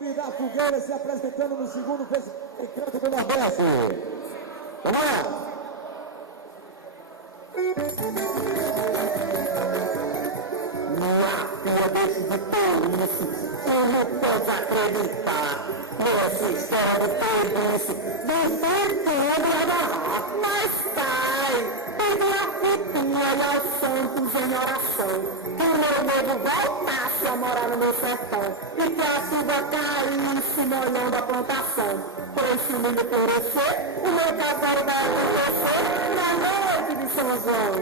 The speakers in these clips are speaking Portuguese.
Lume da Fogueira se apresentando no segundo Festival ENCANTO do Nordeste. Vamos lá! Máfia desse de polícia, tu não pode acreditar nessa história de polícia. Defendendo a barraca, mas sai. Pedi a cutinha e aos santos em oração, que o meu nego voltasse a morar no meu sertão e que a chuva caísse molhando a plantação. Pois se o milho florescer, o meu casal vai acontecer na noite de São João.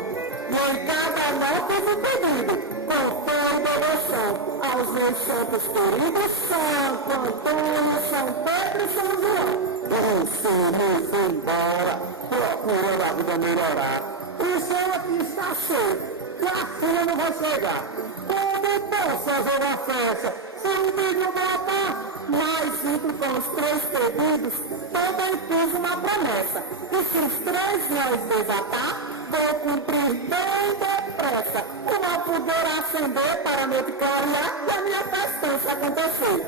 E em cada nota um pedido, com fé e devoção, aos meus santos queridos, Santo Antônio, São Pedro e São João. Você me foi embora, procurando a vida melhorar. O céu aqui está cheio, e a filha não vai chegar. Como posso fazer uma festa se o milho brotar? Mas junto com os 3 pedidos, também fiz uma promessa, que se os 3 nós desatar, vou cumprir bem depressa, uma fogueira acender para a noite clarear e a minha festança acontecer.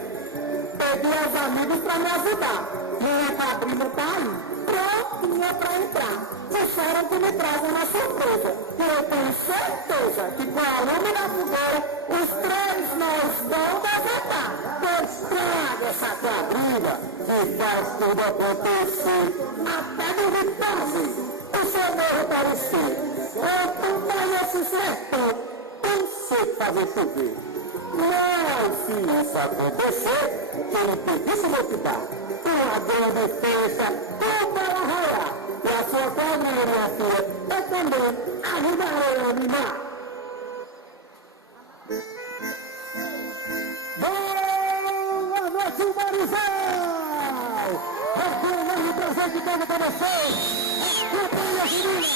Pedi aos amigos para me ajudar. Minha padrinha está aí, prontinha para entrar. Disseram que me trazem uma surpresa. E eu tenho certeza que com a Lume da Fogueira, os 3 nós vão desatar. Pois traga essa quadrilha que faz tudo acontecer. Até do Vitória. O seu morro parecer, eu conheço esse sertão, pensei fazer chover. Mas se isso acontecer, quem impedisse vou te dar uma grande festa, toda ela rolar. E a sua família, minha filha, eu também ajudarei a animar. Boa noite, Umarizal! Aqui é o novo presente todo para vocês! Campeã Junina,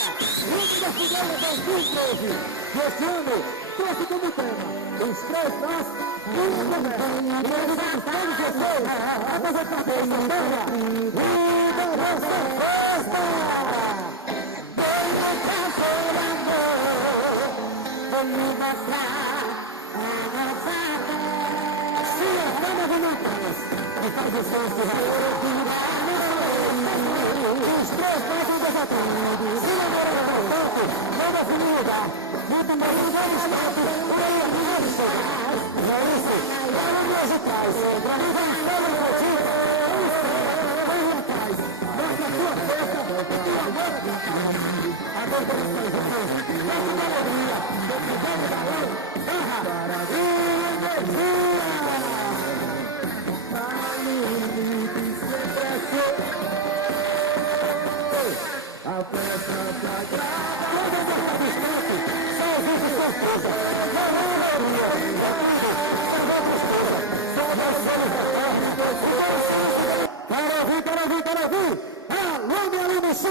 Lume da Fogueira 2013. E este ano, trouxe como tema os 3 nós e o governo. E convidamos todos vocês a fazer parte dessa terra e da nossa festa. Venho trazer amor, venho mostrar a nossa fé. Se a fama de montanhas que faz o som se respirar, os 3 passam desatendidos. Se não for importante, não define lugar. Muito mais um bom status para ir a minha chegar. Não é isso? Para os musicais. E vamos falar no motivo. Vem atrás. Mostra a sua festa e agora de carro. Agora vamos fazer nossa galeria. Precisamos da lei, honra e energia. A festa sagrada, quando eu estou distante, só existe surpresa. Não é maioria, é tudo, são outras coisas. São os olhos da terra, quero ouvir, a Lume ali no show!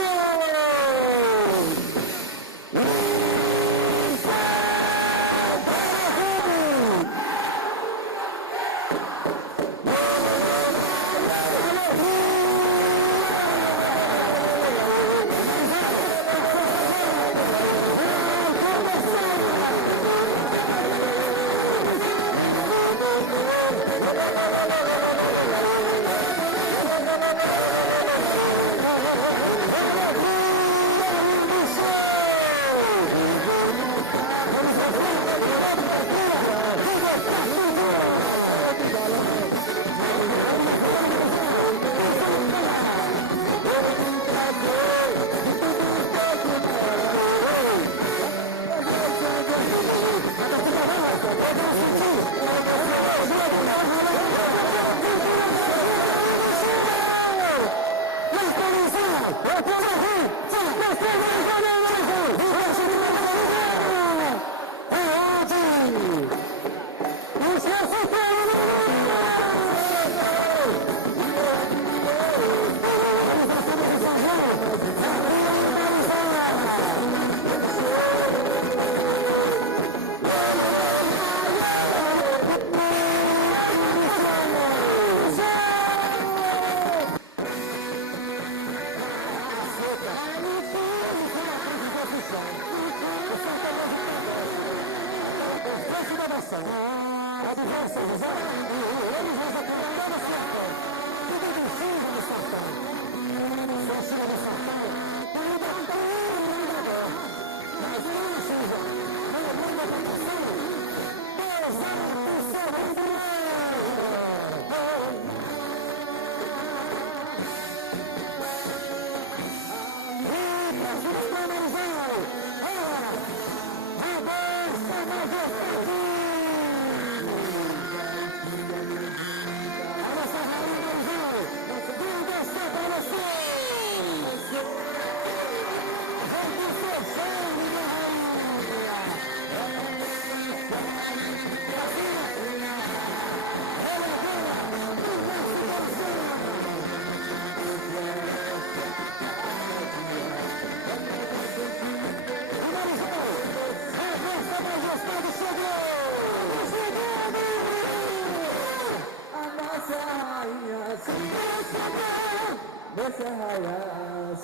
Você arraia,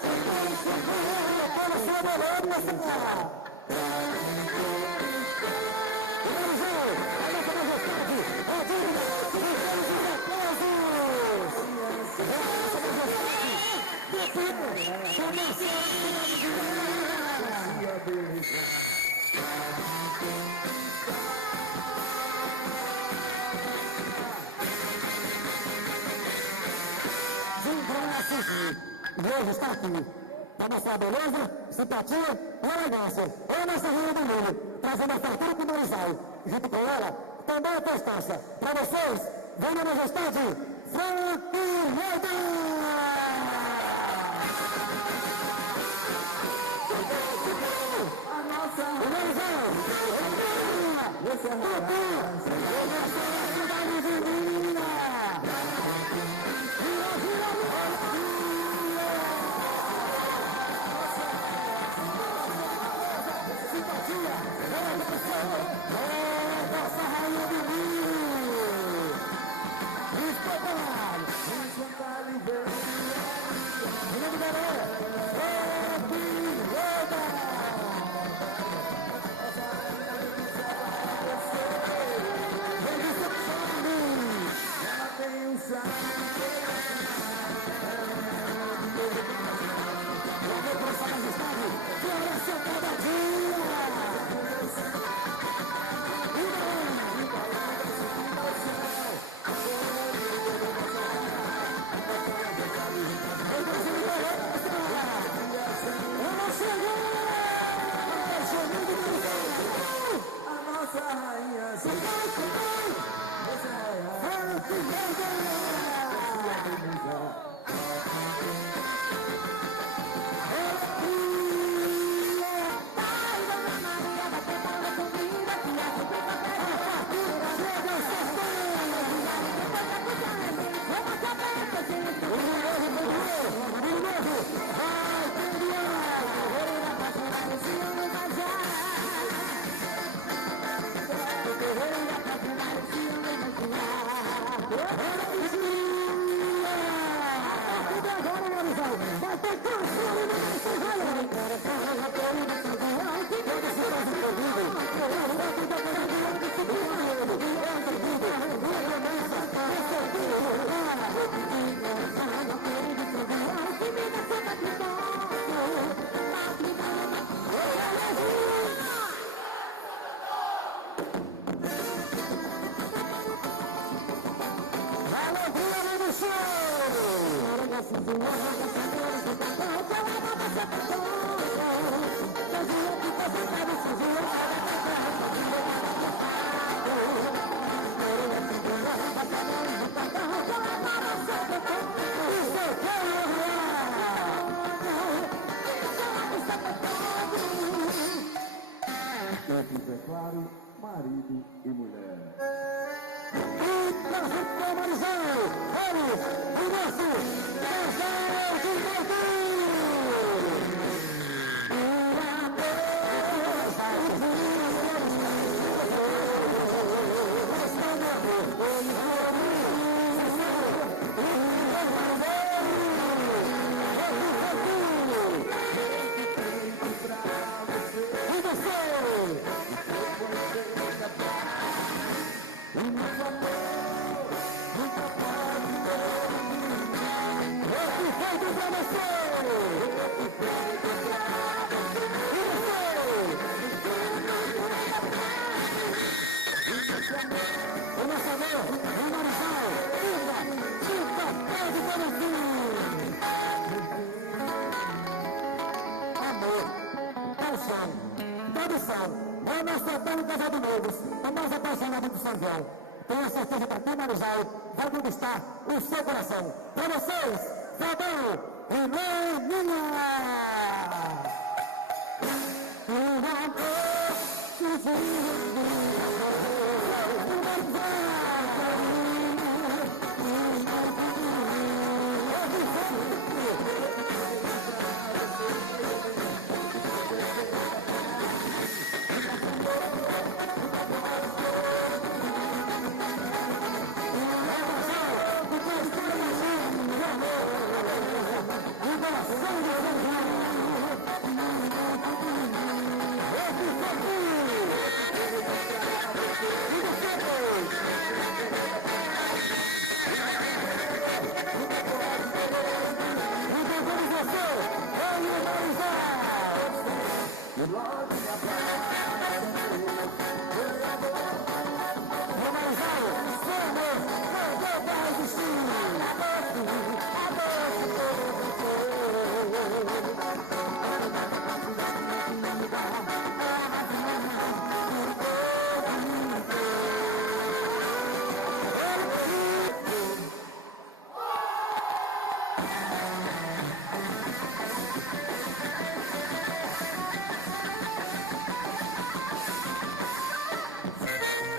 Pelo seu goleiro, você tá. Umarizal, a nossa majestade, a digna dos aplausos. Nossa majestade, e hoje está aqui para mostrar a beleza, simpatia e elegância. É a nossa rainha do mundo, trazendo a fartura para o Umarizal. Junto com ela, também a prestância. Para vocês, venha a majestade, Campeã! a nossa Umarizal! Você arraia, Cidade junina! Nossa rainha do Rio! Espetáculo! Em nome da lei, ela tem um charme. Nossa majestade, floresceu cada dia! A nossa rainha, você declaro marido e mulher. E na frente do Umarizal, eles, o nosso casal de Deus! É nós tratamos casado noivos, é mais apaixonado do São João. Tenho certeza que aqui Umarizal vai conquistar o seu coração. Para vocês, Fabão e Leninha!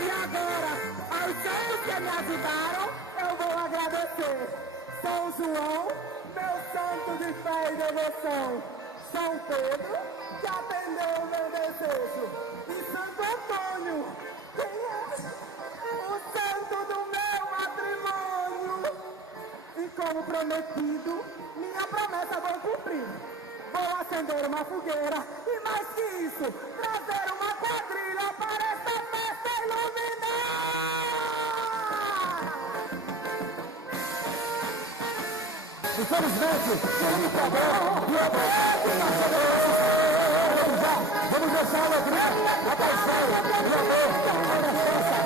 E agora, aos santos que me ajudaram, eu vou agradecer. São João, meu santo de fé e devoção. São Pedro, que atendeu o meu desejo. E Santo Antônio, quem é? O santo do meu matrimônio. E como prometido, minha promessa vou cumprir. Vou acender uma fogueira e mais que isso, trazer uma quadrilha para essa festa iluminar. Infelizmente, queremos saber e vamos deixar a alegria, a paixão, o amor, a festa,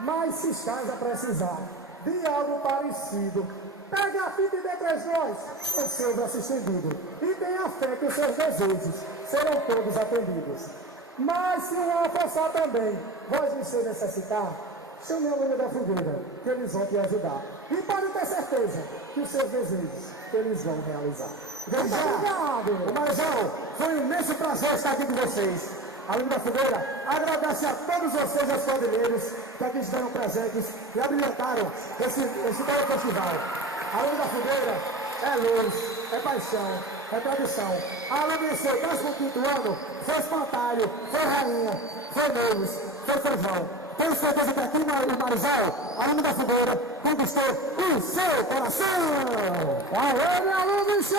mas se estás a precisar de algo parecido, pegue a fita e dê 3 nós, o seu braço estendido, e tenha fé que os seus desejos serão todos atendidos. Mas se não alcançar também, vós me ser necessitar, chame a Lume da Fogueira, que eles vão te ajudar. E pode ter certeza que os seus desejos, eles vão realizar. Obrigado! Umarizal, foi um imenso prazer estar aqui com vocês. A Lume da Fogueira agradece a todos vocês, os quadrilheiros, que aqui estiveram presentes e abrilhantaram esse belo festival. A Lume da Fogueira é luz, é paixão, é tradição. A Lume do 15º ano foi espantalho, foi rainha, foi noivos, foi feijão. Tenho certeza que aqui no Umarizal, a Lume da Fogueira conquistou o seu coração. Aê, minha Lume, show!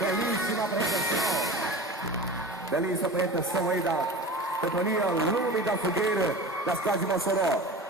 Belíssima apresentação. Belíssima apresentação aí da companhia Lume da Fogueira, das casas de Mossoró.